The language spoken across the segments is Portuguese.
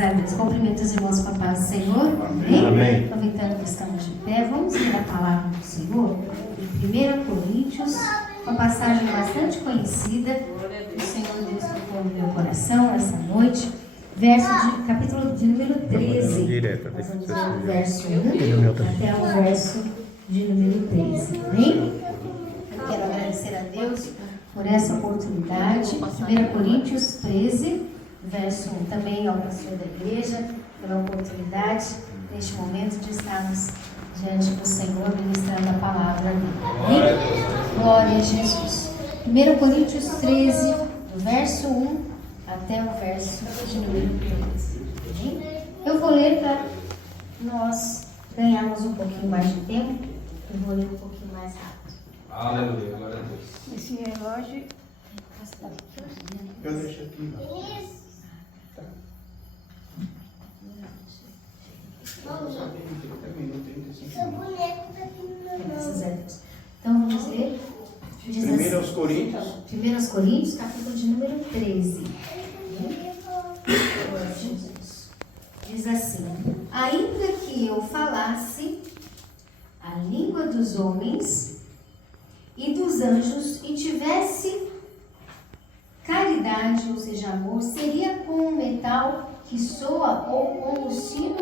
Graças a Deus. Cumprimento os irmãos com a paz do Senhor. Amém? Amém. Aproveitando que estamos de pé, vamos ler a palavra do Senhor em 1 Coríntios, uma passagem bastante conhecida que o Senhor Deus tocou no meu coração essa noite. Capítulo de número 13. Nós vamos do verso 1 até o verso de número 13. Amém? Eu quero agradecer a Deus por essa oportunidade. 1 Coríntios 13, verso 1. Também ao pastor da igreja pela oportunidade, neste momento, de estarmos diante do Senhor, ministrando a palavra dele. Amém? Glória a Jesus. 1 Coríntios 13, do verso 1 até o verso de número 13. Amém? Eu vou ler para nós ganharmos um pouquinho mais de tempo. Eu vou ler um pouquinho mais rápido. Aleluia, glória a Deus. Esse relógio. Eu deixo aqui. Graças a Deus. Então vamos ler. Diz assim, 1 Coríntios. 1 Coríntios, capítulo de número 13. Jesus. Diz assim: ainda que eu falasse a língua dos homens e dos anjos e tivesse caridade, ou seja, amor, seria como um metal que soa ou como o sino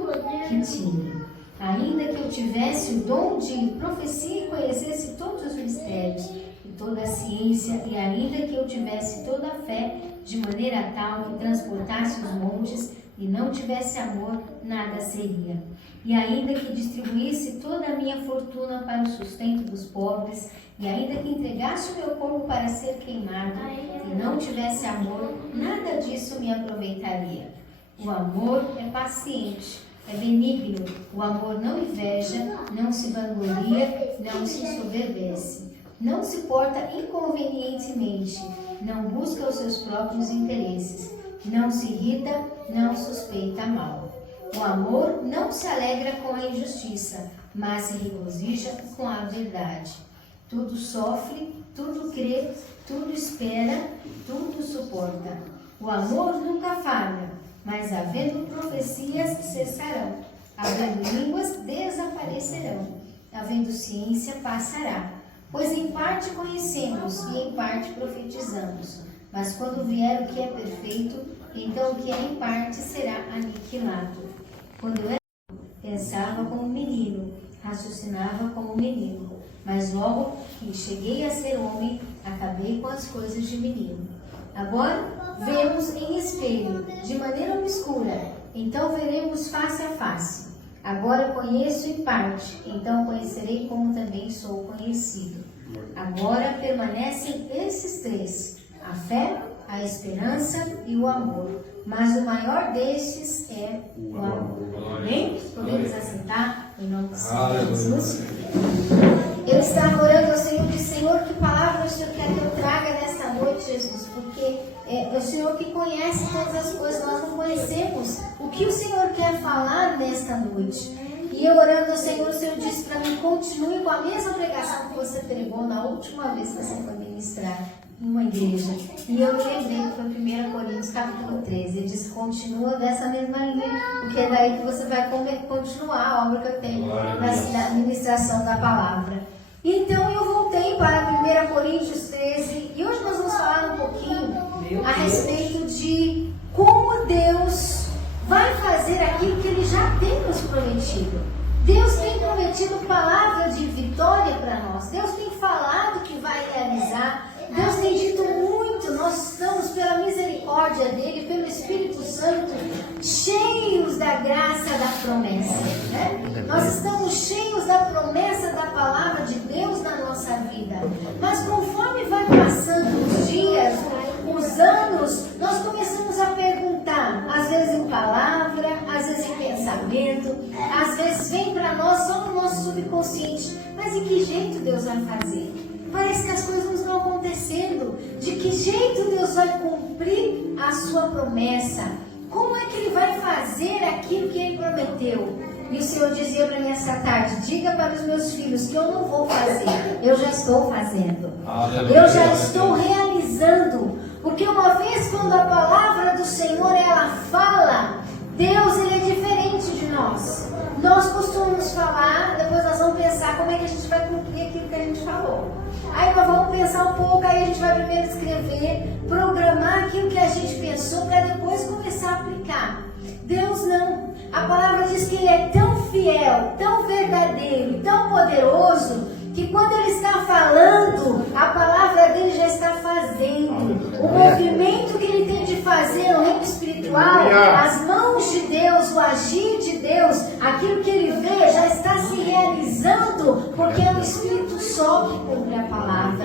que tine. Ainda que eu tivesse o dom de profecia e conhecesse todos os mistérios e toda a ciência, e ainda que eu tivesse toda a fé de maneira tal que transportasse os montes e não tivesse amor, nada seria. E ainda que distribuísse toda a minha fortuna para o sustento dos pobres, e ainda que entregasse o meu corpo para ser queimado, e não tivesse amor, nada disso me aproveitaria. O amor é paciente, é benigno, o amor não inveja, não se vangloria, não se ensoberbece, não se porta inconvenientemente, não busca os seus próprios interesses, não se irrita, não suspeita mal. O amor não se alegra com a injustiça, mas se regozija com a verdade. Tudo sofre, tudo crê, tudo espera, tudo suporta. O amor nunca falha, mas havendo profecias cessarão, havendo línguas desaparecerão, havendo ciência passará. Pois em parte conhecemos e em parte profetizamos, mas quando vier o que é perfeito, então o que é em parte será aniquilado. Quando eu pensava como menino, raciocinava como menino, mas logo que cheguei a ser homem, acabei com as coisas de menino. Agora vemos em espelho, de maneira obscura, então veremos face a face. Agora conheço em parte, então conhecerei como também sou conhecido. Agora permanecem esses três: a fé, a esperança e o amor. Mas o maior destes é o amor. Amém? Podemos assentar em nome do Senhor Jesus. Eu estava orando ao Senhor e disse: Senhor, que palavra o Senhor quer que eu traga nesta noite, Jesus? Porque é o Senhor que conhece todas as coisas, nós não conhecemos o que o Senhor quer falar nesta noite. E eu orando ao Senhor, o Senhor disse para mim: continue com a mesma pregação que você pregou na última vez que você foi ministrar em uma igreja. E eu me lembrei que foi 1 Coríntios capítulo 13. Ele disse: continua dessa mesma linha, porque é daí que você vai continuar a obra que eu tenho na ministração da palavra. Então eu voltei para 1 Coríntios 13 e hoje nós vamos falar um pouquinho a respeito de como Deus vai fazer aquilo que Ele já tem nos prometido. Deus tem prometido palavra de vitória para nós. Deus tem falado que vai realizar. Deus tem dito muito. Nós estamos, pela misericórdia dEle, pelo Espírito Santo, cheios da graça da promessa, né? Nós estamos cheios da promessa da palavra de Deus na nossa vida. Mas conforme vai passando os dias, os anos, nós começamos a perguntar, às vezes em palavra, às vezes em pensamento, às vezes vem para nós só no nosso subconsciente: mas de que jeito Deus vai fazer? Parece que as coisas não estão acontecendo. De que jeito Deus vai cumprir a sua promessa? Como é que Ele vai fazer aquilo que Ele prometeu? E o Senhor dizia para mim essa tarde: diga para os meus filhos que eu não vou fazer, eu já estou fazendo. Eu já estou realizando. Porque uma vez quando a palavra do Senhor ela fala, Deus, Ele é diferente de nós. Nós costumamos falar, depois nós vamos pensar como é que a gente vai cumprir aquilo que a gente falou. Aí nós vamos pensar um pouco, aí a gente vai primeiro escrever, programar aquilo que a gente pensou para depois começar a aplicar. Deus não. A palavra diz que Ele é tão fiel, tão verdadeiro e tão poderoso que quando Ele está falando, a palavra dele já está fazendo. O movimento que Ele tem de fazer no reino espiritual, as mãos de Deus, o agir de Deus, aquilo que Ele vê já está se realizando, porque é um Espírito só que cumpre a palavra.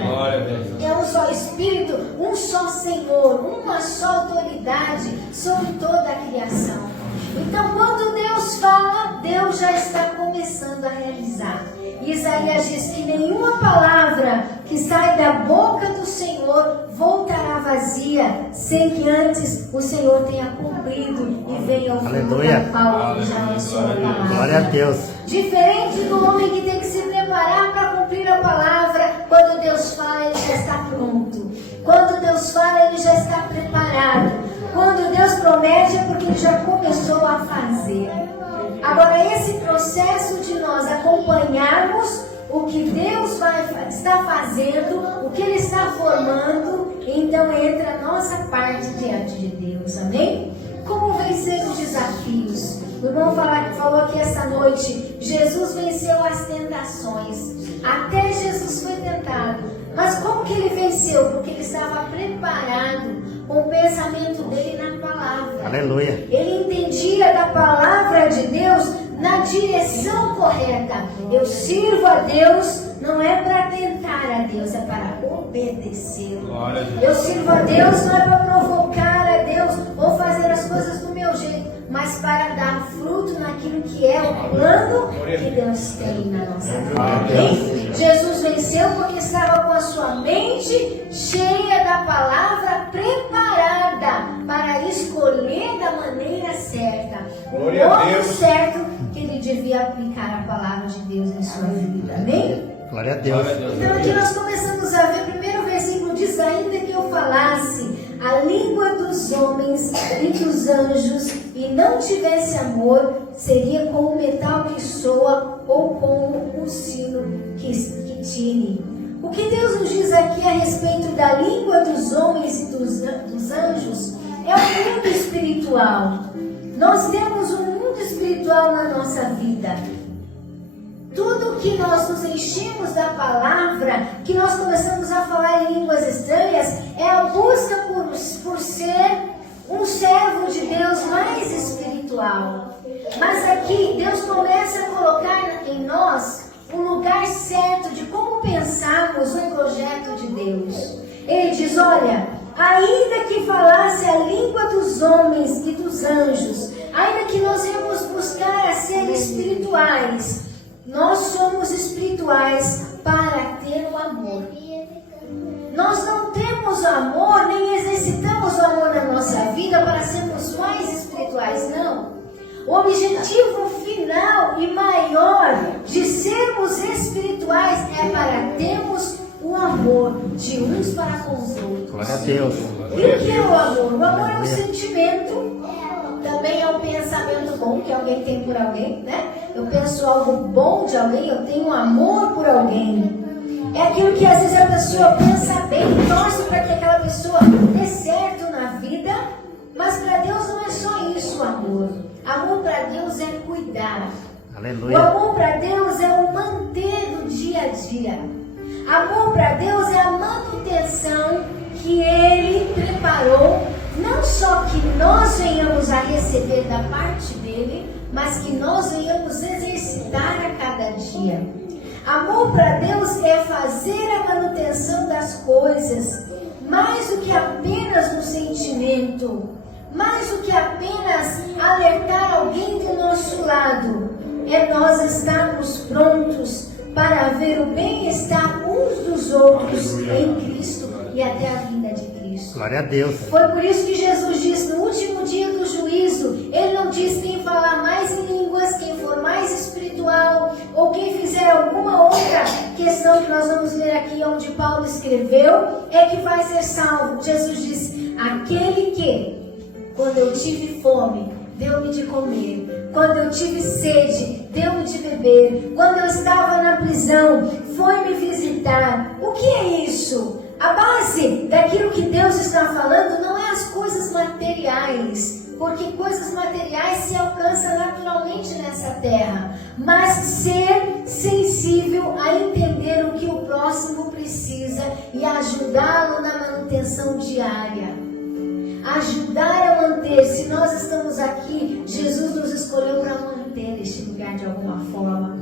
É um só Espírito, um só Senhor, uma só autoridade sobre toda a criação. Então, quando Deus fala, Deus já está começando a realizar. Isaías diz que nenhuma palavra que sai da boca do Senhor voltará vazia, sem que antes o Senhor tenha cumprido e venha ouvir a Paulo que já lançou a palavra. Glória a Deus. Diferente do homem que tem que se preparar para cumprir a palavra, quando Deus fala, ele já está pronto. Quando Deus fala, ele já está preparado. Quando Deus promete, é porque ele já começou a fazer. Agora, esse processo de nós acompanharmos o que Deus está fazendo, o que Ele está formando, então entra a nossa parte diante de Deus, amém? Como vencer os desafios? O irmão falou aqui essa noite, Jesus venceu as tentações. Até Jesus foi tentado. Mas como que ele venceu? Porque ele estava preparado com o pensamento dele na palavra. Aleluia. Ele entendia da palavra de Deus na direção correta. Eu sirvo a Deus, não é para tentar a Deus, é para obedecê-lo. Eu sirvo a Deus, não é para provocar a Deus ou fazer as coisas do meu jeito, mas para dar fruto naquilo que é o plano que Deus tem na nossa vida. Jesus venceu porque estava com a sua mente cheia da palavra, preparada para escolher da maneira certa, o modo certo que ele devia aplicar a palavra de Deus em sua vida. Amém? Glória a Deus. Então aqui nós começamos a ver, primeiro versículo diz: ainda que eu falasse a língua dos homens e dos anjos e não tivesse amor, seria como o metal que soa ou como um sino que tine. O que Deus nos diz aqui a respeito da língua dos homens e dos anjos é o mundo espiritual. Nós temos um mundo espiritual na nossa vida. Tudo que nós nos enchemos da palavra, que nós começamos a falar em línguas estranhas, é a busca por ser um servo de Deus mais espiritual. Mas aqui Deus começa a colocar em nós o lugar certo de como pensarmos o projeto de Deus. Ele diz: olha, ainda que falasse a língua dos homens e dos anjos, ainda que nós íamos buscar a ser espirituais, nós somos espirituais para ter o amor. Nós não temos amor, nem exercitamos o amor na nossa vida para sermos mais espirituais, não. O objetivo final e maior de sermos espirituais é para termos o amor de uns para com os outros. Glória a Deus. E o que é o amor? O amor é um sentimento, também é um pensamento bom que alguém tem por alguém, né? Eu penso algo bom de alguém, eu tenho amor por alguém. É aquilo que às vezes a pessoa pensa bem, torce para que aquela pessoa dê certo na vida, mas para Deus não é só isso o amor. Amor para Deus é cuidar. Aleluia. O amor para Deus é o manter no dia a dia. Amor para Deus é a manutenção que Ele preparou, não só que nós venhamos a receber da parte dEle, mas que nós venhamos exercitar a cada dia. Amor para Deus é fazer a manutenção das coisas, mais do que apenas no sentimento, mais do que apenas alertar alguém do nosso lado. É nós estarmos prontos para ver o bem-estar uns dos outros em Cristo e até a vinda de Cristo. Glória a Deus. Foi por isso que Jesus disse no último dia do juízo, Ele não diz quem falar mais em línguas, quem for mais espiritual, ou quem fizer alguma outra questão que nós vamos ler aqui, onde Paulo escreveu, é que vai ser salvo. Jesus diz: aquele que, quando eu tive fome, deu-me de comer. Quando eu tive sede, deu-me de beber. Quando eu estava na prisão, foi me visitar. O que é isso? A base daquilo que Deus está falando não é as coisas materiais, porque coisas materiais se alcançam naturalmente nessa terra, mas ser sensível a entender o que o próximo precisa e ajudá-lo na manutenção diária. Ajudar a manter. Se nós estamos aqui, Jesus nos escolheu para manter este lugar de alguma forma.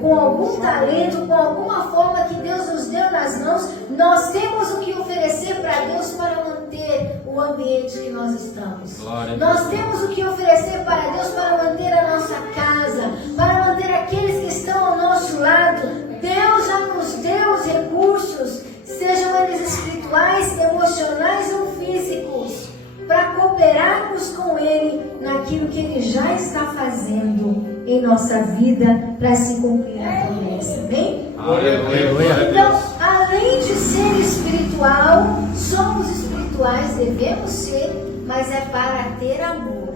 Com algum talento, com alguma forma que Deus nos deu nas mãos, nós temos o que oferecer para Deus para manter o ambiente que nós estamos. Nós temos o que oferecer para Deus para manter a nossa casa, para manter aqueles que estão ao nosso lado. Deus já nos deu os recursos, sejam eles espirituais, emocionais ou físicos, para cooperarmos com Ele naquilo que Ele já está fazendo em nossa vida para se cumprir a promessa. Amém? Então, além de ser espiritual, somos espirituais, devemos ser, mas é para ter amor,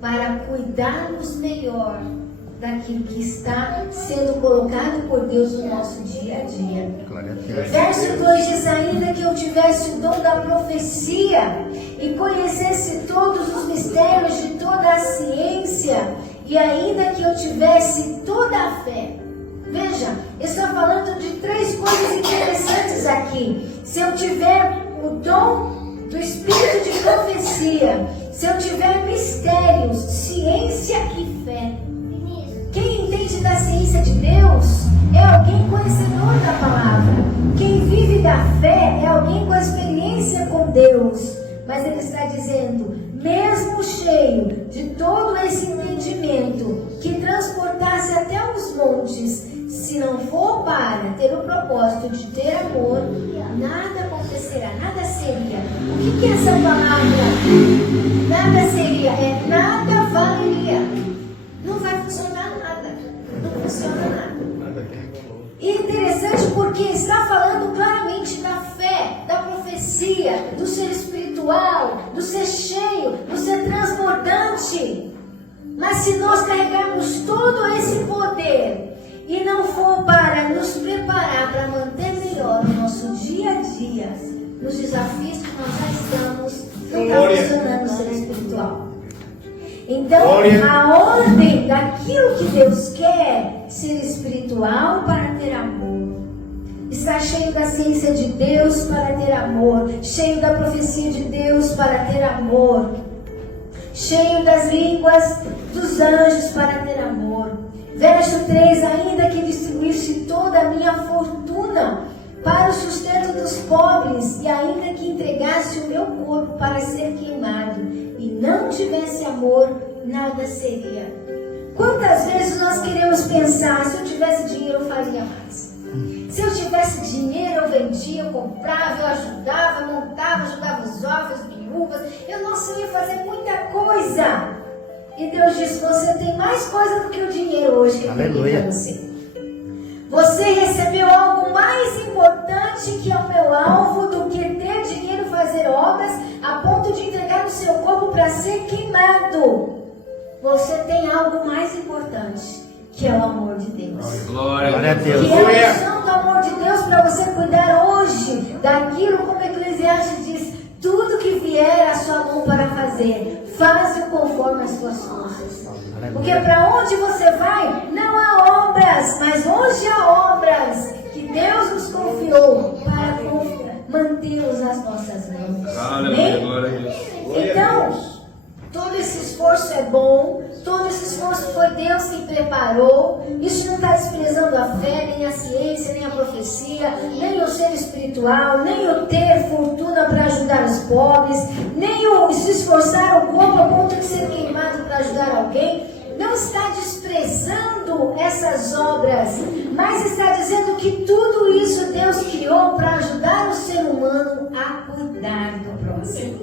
para cuidarmos melhor daquilo que está sendo colocado por Deus no nosso dia a dia. Verso 2 diz: ainda que eu tivesse o dom da profecia e conhecesse todos os mistérios de toda a ciência, e ainda que eu tivesse toda a fé. Veja, está falando de três coisas interessantes aqui. Se eu tiver o dom do espírito de profecia, se eu tiver mistérios, ciência e fé. Quem entende da ciência de Deus é alguém conhecedor da palavra. Quem vive da fé é alguém com experiência com Deus. Mas ele está dizendo, mesmo cheio de todo esse entendimento, que transportasse até os montes, se não for para ter o propósito de ter amor, nada acontecerá, nada seria. O que é essa palavra? Nada seria, nada valeria. Não vai funcionar nada. Não funciona nada. E é interessante porque está falando claramente da fé, da profecia, do ser espiritual, do ser cheio, do ser transbordante. Mas se nós carregarmos todo esse poder e não for para nos preparar para manter melhor o nosso dia a dia, nos desafios que nós já estamos, não está funcionando o ser espiritual. Então, a ordem daquilo que Deus quer, ser espiritual para ter amor. Está cheio da ciência de Deus para ter amor. Cheio da profecia de Deus para ter amor. Cheio das línguas dos anjos para ter amor. Verso 3, ainda que distribuísse toda a minha fortuna para o sustento dos pobres, e ainda que entregasse o meu corpo para ser queimado, e não tivesse amor, nada seria. Quantas vezes nós queremos pensar, se eu tivesse dinheiro eu faria mais. Se eu tivesse dinheiro eu vendia, eu comprava, eu ajudava, montava, ajudava os órfãos, viúvas, eu não ia fazer muita coisa. E Deus disse, você tem mais coisa do que o dinheiro hoje que eu tenho para você. Você recebeu algo mais importante que é o meu alvo do que ter dinheiro e fazer obras a ponto de entregar o seu corpo para ser queimado. Você tem algo mais importante, que é o amor de Deus. Glória a Deus. Que é a unção do amor de Deus para você cuidar hoje daquilo, como Eclesiastes diz, tudo que vier à sua mão para fazer, faça conforme as suas forças. Porque para onde você vai, não há obras, mas hoje há obras que Deus nos confiou para mantê-los nas nossas mãos. Amém? Então, todo esse esforço é bom, todo esse esforço foi Deus que preparou. Isso não está desprezando a fé, nem a ciência, nem a profecia, nem o ser espiritual, nem o ter fortuna para ajudar os pobres, nem o se esforçar o corpo a ponto de ser queimado para ajudar alguém. Não está desprezando essas obras, mas está dizendo que tudo isso Deus criou para ajudar o ser humano a cuidar do próximo.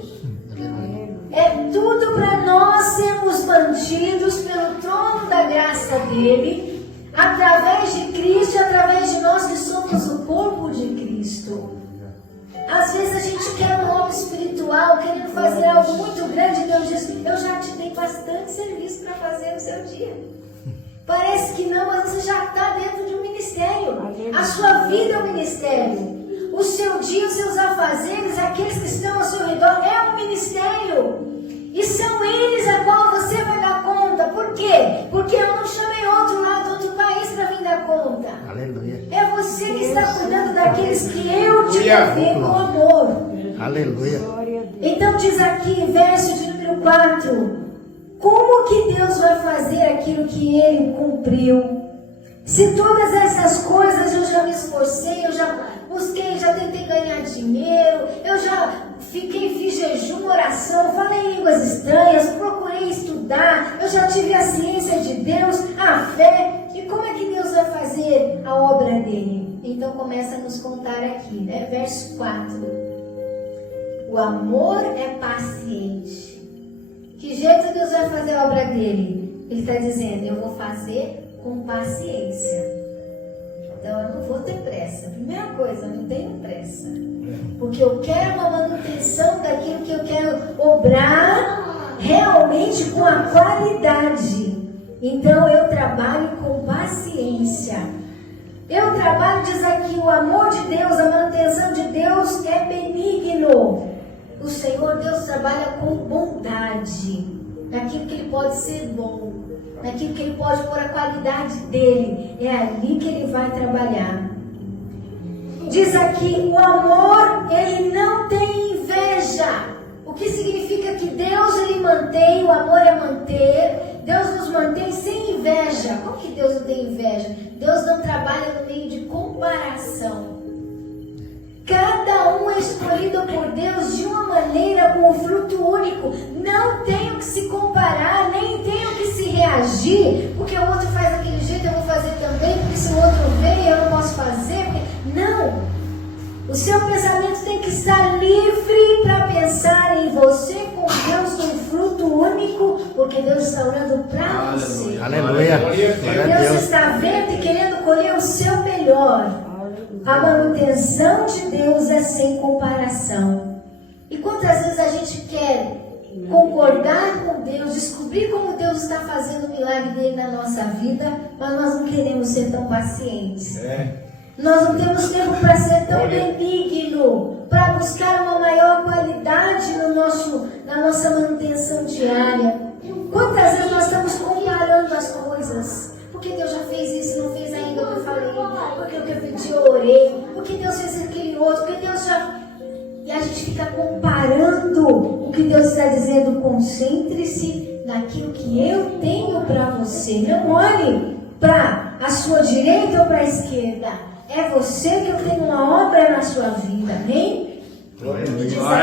É tudo para nós sermos mantidos pelo trono da graça dele, através de Cristo, através de nós que somos o corpo de Cristo. Às vezes a gente quer um homem espiritual, querendo fazer algo muito grande, Deus diz, eu já te dei bastante serviço. dia. Parece que não, mas você já está dentro de um ministério. A sua vida é um ministério. O seu dia, os seus afazeres, aqueles que estão ao seu redor, é um ministério. E são eles a qual você vai dar conta. Por quê? Porque eu não chamei outro lá do outro país para vir dar conta. Aleluia. É você que está cuidando daqueles que eu te levei com amor. Aleluia. Então diz aqui, verso de número 4. Como que Deus vai fazer aquilo que Ele cumpriu? Se todas essas coisas eu já me esforcei, eu já busquei, já tentei ganhar dinheiro, eu já fiz jejum, oração, falei línguas estranhas, procurei estudar, eu já tive a ciência de Deus, a fé, e como é que Deus vai fazer a obra dele? Então começa a nos contar aqui, né? Verso 4. O amor é paciente. Que jeito Deus vai fazer a obra dele? Ele está dizendo, eu vou fazer com paciência. Então eu não vou ter pressa. Primeira coisa, eu não tenho pressa. Porque eu quero uma manutenção daquilo que eu quero obrar realmente com a qualidade. Então eu trabalho com paciência. Eu trabalho, diz aqui, o amor de Deus, a manutenção de Deus é benigno. O Senhor Deus trabalha com bondade. Naquilo que Ele pode ser bom. Naquilo que Ele pode pôr a qualidade dEle. É ali que Ele vai trabalhar. Diz aqui, o amor, ele não tem inveja. O que significa que Deus, Ele mantém, o amor é manter. Deus nos mantém sem inveja. Como que Deus não tem inveja? Deus não trabalha no meio de comparação. Cada um é escolhido por Deus de uma maneira, com um fruto único. Não tenho que se comparar, nem tenho que se reagir, porque o outro faz daquele jeito, eu vou fazer também, porque se o outro vem, eu não posso fazer. Não! O seu pensamento tem que estar livre para pensar em você com Deus, com um fruto único, porque Deus está orando para você. Aleluia. Deus está vendo e querendo colher o seu melhor. A manutenção de Deus é sem comparação. E quantas vezes a gente quer concordar com Deus, descobrir como Deus está fazendo o milagre dele na nossa vida, mas nós não queremos ser tão pacientes. Nós não temos tempo para ser tão benigno, para buscar uma maior qualidade na nossa manutenção diária. Quantas vezes nós estamos comparando as coisas? Porque Deus já fez isso e não fez ainda o que eu falei. Porque o que eu pedi eu orei. Porque Deus fez aquele outro. Porque Deus já... E a gente fica comparando o que Deus está dizendo. Concentre-se naquilo que eu tenho para você. Não olhe para a sua direita ou para a esquerda. É você que eu tenho uma obra na sua vida. Amém? Glória a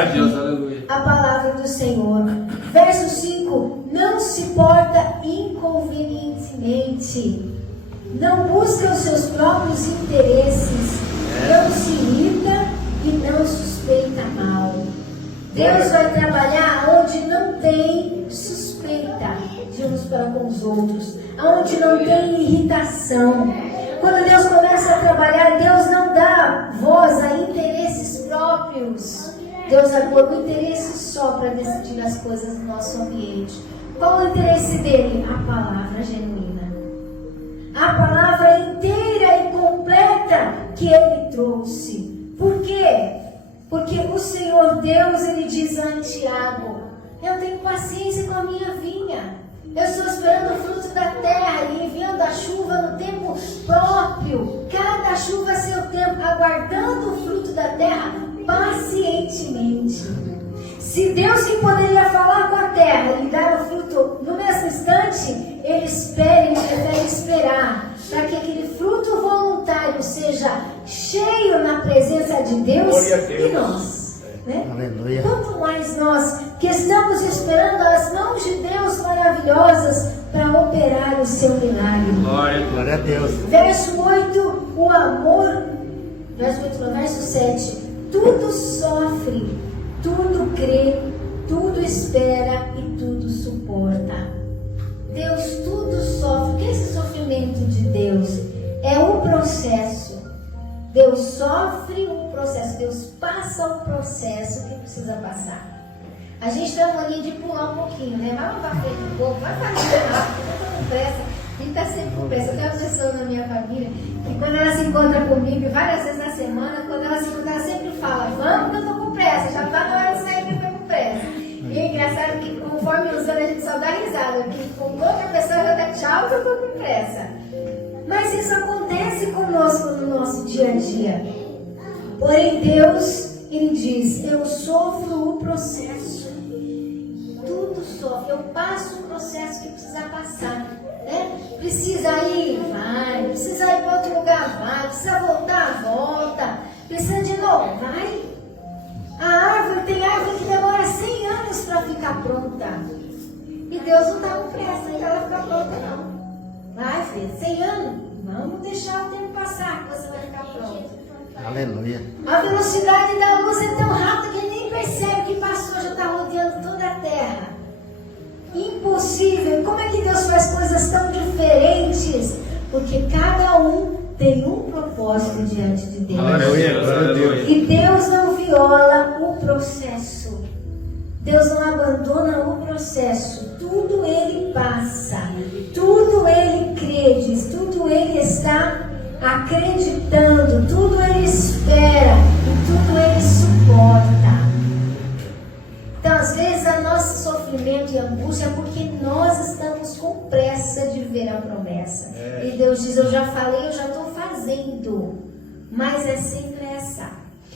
Deus, aleluia. A palavra do Senhor. Verso 5. Não se porta inconvenientemente. Não busca os seus próprios interesses. Não se irrita e não suspeita mal. Deus vai trabalhar onde não tem suspeita de uns para com os outros. Onde não tem irritação. Quando Deus começa a trabalhar, Deus não dá voz a interesses próprios. Deus vai pôr um interesse só para decidir as coisas do nosso ambiente. Qual o interesse dele? A palavra genuína. A palavra inteira e completa que ele trouxe. Por quê? Porque o Senhor Deus, ele diz lá em Tiago, eu tenho paciência com a minha vinha. Eu estou esperando o fruto da terra e enviando a chuva no tempo próprio. Cada chuva a seu tempo, aguardando o fruto da terra pacientemente. Se Deus que poderia falar com a terra e dar o fruto no mesmo instante, Ele espera, Ele prefere esperar para que aquele fruto voluntário seja cheio na presença de Deus e nós. Né? Aleluia. Quanto mais nós que estamos esperando as mãos de Deus maravilhosas para operar o seu milagre. Glória a Deus. Verso 8, o amor. Verso 8, no verso 7. Tudo sofre, tudo crê, tudo espera e tudo suporta. Deus tudo sofre. O que é esse sofrimento de Deus? É um processo. Deus sofre um processo. Deus passa o processo que precisa passar. A gente tem uma mania de pular um pouquinho, né? Vai pra frente um pouco, vai fazer rápido, eu tô com pressa. A gente tá sempre com pressa. Eu tenho uma pessoa na minha família que quando ela se encontra comigo, várias vezes na semana, quando ela se encontra, ela sempre fala, vamos que eu tô com pressa, já tá na hora de sair que eu tô com pressa. E é engraçado que conforme os anos a gente só dá risada, que com outra pessoa já dá tchau que eu tô com pressa. Mas isso acontece conosco no nosso dia a dia. Porém Deus, Ele diz, eu sofro o processo. Tudo sofre, eu passo o processo que precisa passar, né? Precisa ir, vai. Precisa ir para outro lugar, vai. Precisa voltar, volta. Precisa de novo, vai. Tem árvore que demora 100 anos para ficar pronta. E Deus não está com pressa ainda ela ficar pronta, não. Vai, filho, 100 anos. Vamos deixar o tempo passar que você vai ficar pronto. Aleluia. A velocidade da luz é tão rápida que nem percebe que passou, já está rodeando toda a terra. Impossível. Como é que Deus faz coisas tão diferentes? Porque cada um tem um propósito diante de Deus. Aleluia. E Deus não viola o processo. Deus não abandona o processo. Tudo Ele passa. Tudo Ele crê, tudo Ele está acreditando, tudo Ele espera e tudo Ele suporta. Então, às vezes, o nosso sofrimento e angústia é porque nós estamos com pressa de ver a promessa. E Deus diz, eu já falei, eu já estou fazendo, mas é sem pressa.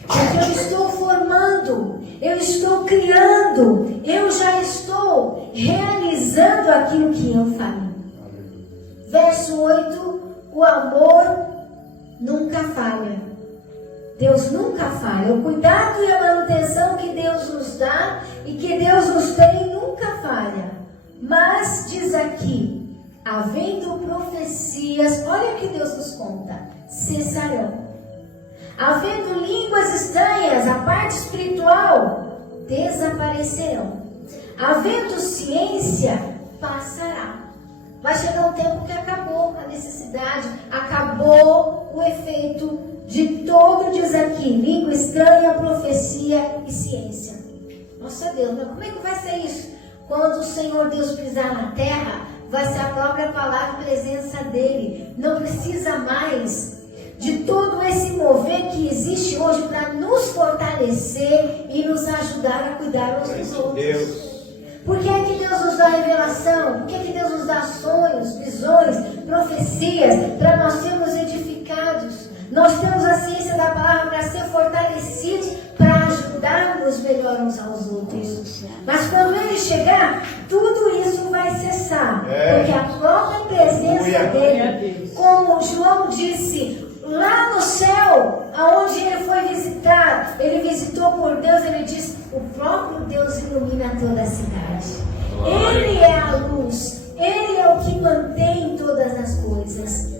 Porque eu estou formando, eu estou criando, eu já estou realizando aquilo que eu falei. Verso 8, o amor nunca falha. Deus nunca falha. O cuidado e a manutenção que Deus nos dá e que Deus nos tem nunca falha. Mas diz aqui, havendo profecias, olha o que Deus nos conta, cessarão. Havendo línguas estranhas, a parte espiritual, desaparecerão. Havendo ciência, passará. Vai chegar um tempo que acabou a necessidade, acabou o efeito de todo, diz aqui, língua estranha, profecia e ciência. Nossa Deus, mas como é que vai ser isso? Quando o Senhor Deus pisar na terra, vai ser a própria palavra e presença dele. Não precisa mais de todo esse mover que existe hoje para nos fortalecer e nos ajudar a cuidar uns dos outros. Por que é que Deus nos dá revelação? Por que é que Deus nos dá sonhos, visões, profecias, para nós sermos edificados? Nós temos a ciência da palavra para ser fortalecidos, para ajudarmos melhor uns aos outros. Mas quando Ele chegar, tudo isso vai cessar. Porque a própria presença dele, como João disse, lá no céu, aonde ele foi visitar, ele visitou por Deus, ele disse, o próprio Deus ilumina toda a cidade. Ele é a luz, Ele é o que mantém todas as coisas.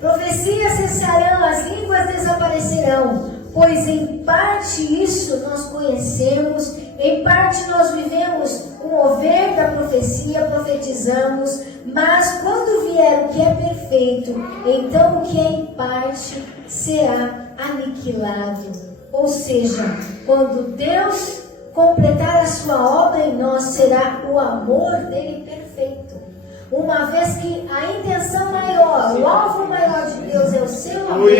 Profecias cessarão, as línguas desaparecerão, pois em parte isso nós conhecemos, em parte nós vivemos o mover da profecia, profetizamos, mas quando vier o que é perfeito, então o que é em parte será aniquilado. Ou seja, quando Deus completar a sua obra em nós, será o amor dele perfeito. Uma vez que a intenção maior, o alvo maior de Deus é o seu amor,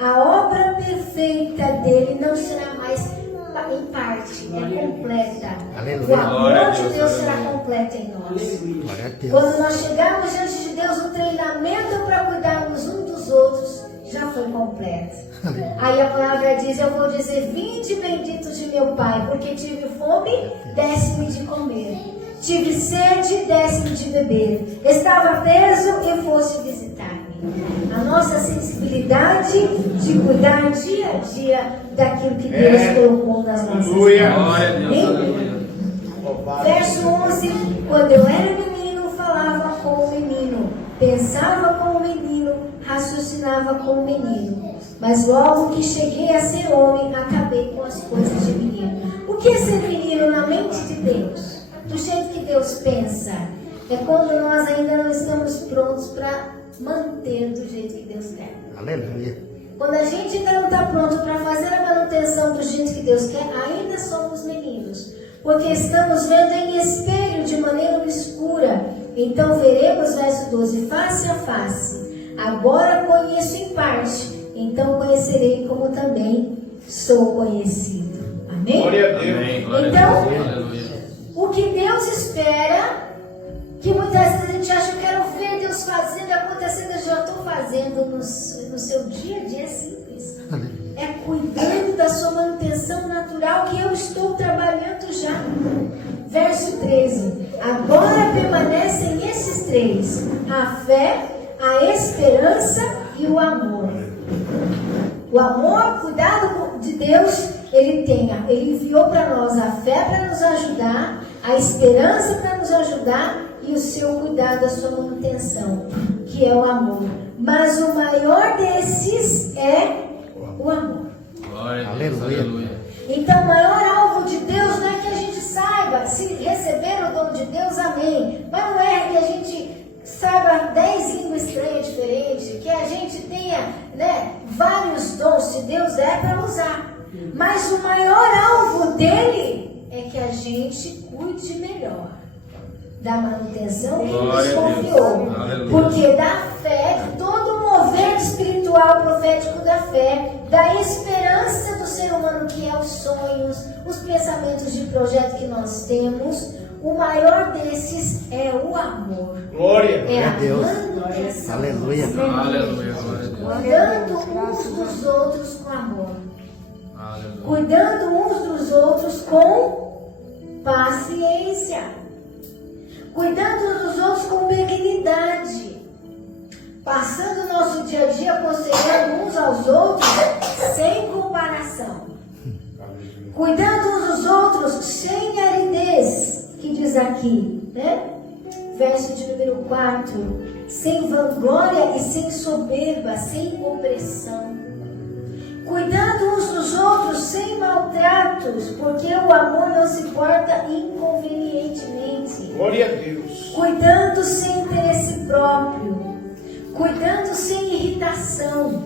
a obra perfeita dele não será mais em parte, é completa. Aleluia. O amor de Deus será completo em nós. Glória a Deus. Quando nós chegarmos diante de Deus, o treinamento para cuidarmos uns dos outros já foi completo. Aí a palavra diz, eu vou dizer, vinde benditos de meu Pai, porque tive fome, desse-me de comer. Tive sede, desse-me de beber. Estava preso e fosse visitar-me. A nossa sensibilidade de cuidar dia a dia daquilo que Deus colocou nas nossas mãos. Verso 11, quando eu era menino, falava como menino, pensava como menino, raciocinava como menino. Mas logo que cheguei a ser homem, acabei com as coisas de menino. O que é ser menino na mente de Deus? Do jeito que Deus pensa. É quando nós ainda não estamos prontos para manter do jeito que Deus quer. Aleluia. Quando a gente ainda não está pronto para fazer a manutenção do jeito que Deus quer, ainda somos meninos. porque estamos vendo em espelho de maneira obscura. Então veremos, verso 12, face a face. Agora conheço em parte, então conhecerei como também sou conhecido. Amém? Glória a Deus. Amém. Glória Então, a Deus. Aleluia. O que Deus espera, que muitas vezes a gente acha que eu quero ver Deus fazendo, acontecendo, eu já estou fazendo no seu dia a dia, é simples. É cuidando da sua manutenção natural, que eu estou trabalhando já. Verso 13. Agora permanecem esses três: a fé, a esperança e o amor. O amor, cuidado de Deus, Ele enviou para nós a fé para nos ajudar, a esperança para nos ajudar e o seu cuidado, a sua manutenção, que é o amor. Mas o maior desses é o amor. Glória a Deus. Aleluia. Então, o maior alvo de Deus não é que a gente saiba se receber o dom de Deus, amém. Mas não é que a gente saiba 10 línguas estranhas diferentes, que a gente tenha, vários dons, se Deus é para usar. Mas o maior alvo dele é que a gente cuide melhor da manutenção que ele nos confiou. Porque da fé, de todo o mover espiritual profético da fé, da esperança do ser humano, que é os sonhos, os pensamentos de projeto que nós temos, o maior desses é o amor. Glória a Deus. Manutenção. Aleluia. Aleluia. Cuidando uns dos outros com amor. Aleluia. Cuidando uns dos outros com paciência. Cuidando uns dos outros com benignidade. Passando o nosso dia a dia aconselhando uns aos outros sem comparação. Cuidando uns dos outros sem aridez, que diz aqui, Verso de número 4. Sem vanglória e sem soberba, sem opressão. Cuidando uns dos outros sem maltratos, porque o amor não se porta inconvenientemente. Glória a Deus. Cuidando sem interesse próprio. Cuidando sem irritação.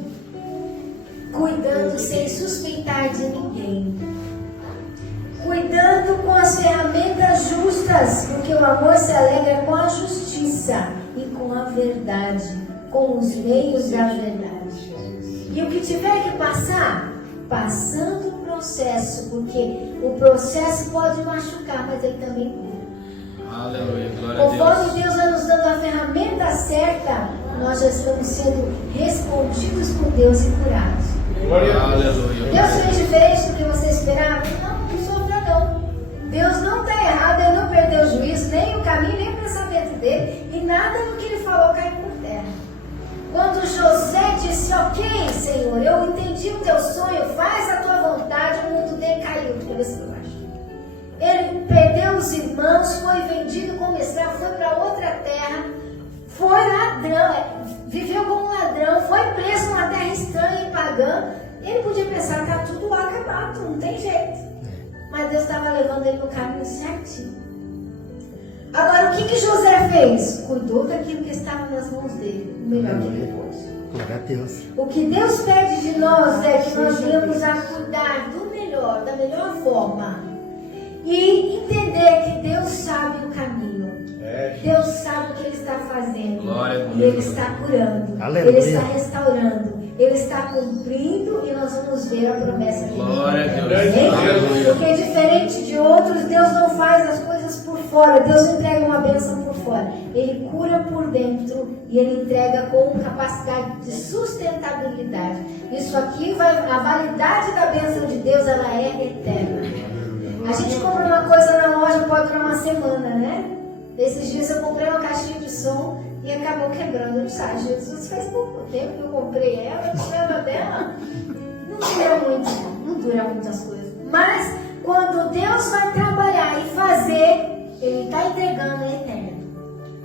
Cuidando sem suspeitar de ninguém. Cuidando com as ferramentas justas, porque o amor se alegra com a justiça e com a verdade, com os meios da verdade. E o que tiver que passar, passando o processo, porque o processo pode machucar, mas ele também cura. Aleluia, glória a Deus. Conforme Deus vai nos dando a ferramenta certa, nós já estamos sendo respondidos por Deus e curados. Glória a Deus. Deus fez diferente do que você esperava? Não sofra não. Deus não está errado, Ele não perdeu o juízo, nem o caminho, nem o pensamento dele, e nada do que Ele falou caiu por terra. Quando José disse, ok, Senhor, eu entendi o teu sonho, faz a tua vontade, o mundo dele caiu de cabeça para baixo. Ele perdeu os irmãos, foi vendido como escravo, foi para outra terra, foi ladrão, viveu como ladrão, foi preso numa terra estranha e pagã. Ele podia pensar, está tudo acabado, não tem jeito. Mas Deus estava levando ele no caminho certinho. Agora, o que José fez? Cuidou daquilo que estava nas mãos dele, o melhor que ele pôde. Glória a Deus. O que Deus pede de nós é que nós venhamos a cuidar do melhor, da melhor forma. E entender que Deus sabe o caminho. Deus sabe o que Ele está fazendo. E Ele está curando. Aleluia. Ele está restaurando. Ele está cumprindo e nós vamos ver a promessa que Glória a Ele tem. Deus. Porque diferente de outros, Deus não faz as coisas por fora. Deus não entrega uma bênção por fora. Ele cura por dentro e Ele entrega com capacidade de sustentabilidade. Isso aqui a validade da bênção de Deus, ela é eterna. A gente compra uma coisa na loja, pode durar uma semana, né? Esses dias eu comprei uma caixinha de som e acabou quebrando. Eu disse, Jesus, faz pouco tempo que eu comprei ela, eu precisava dela. Não dura muito, não dura muitas coisas. Mas quando Deus vai trabalhar e fazer, Ele está entregando em eterno.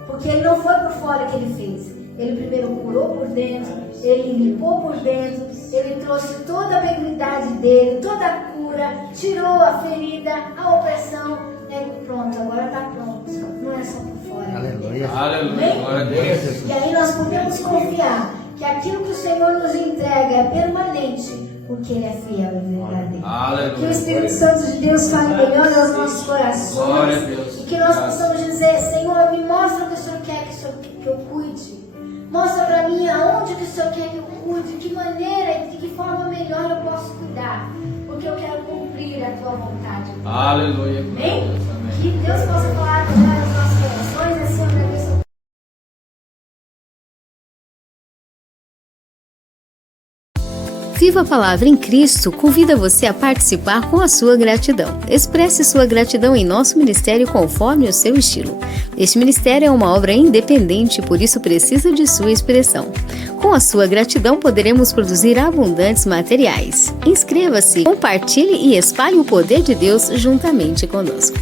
Porque Ele não foi por fora que Ele fez. Ele primeiro curou por dentro, Ele limpou por dentro, Ele trouxe toda a benignidade dele, toda a cura, tirou a ferida, a opressão. Pronto, agora está pronto. Não é só por fora. Aleluia. Aleluia, glória a Deus. E aí nós podemos confiar que aquilo que o Senhor nos entrega é permanente, porque Ele é fiel e verdadeiro. Aleluia. Que o Espírito Santo de Deus fale melhor aos nossos Glória a corações. Deus. E que nós possamos dizer: Senhor, me mostra o que o Senhor quer que eu cuide. Mostra para mim aonde que o Senhor quer que eu cuide, de que maneira e de que forma melhor eu posso cuidar. Porque eu quero cumprir a tua vontade. Aleluia. Amém? Amém. Que Deus possa falar melhor aos nossos corações. Assim eu agradeço. Viva a Palavra em Cristo convida você a participar com a sua gratidão. Expresse sua gratidão em nosso ministério conforme o seu estilo. Este ministério é uma obra independente, por isso precisa de sua expressão. Com a sua gratidão poderemos produzir abundantes materiais. Inscreva-se, compartilhe e espalhe o poder de Deus juntamente conosco.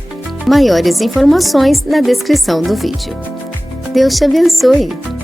Maiores informações na descrição do vídeo. Deus te abençoe!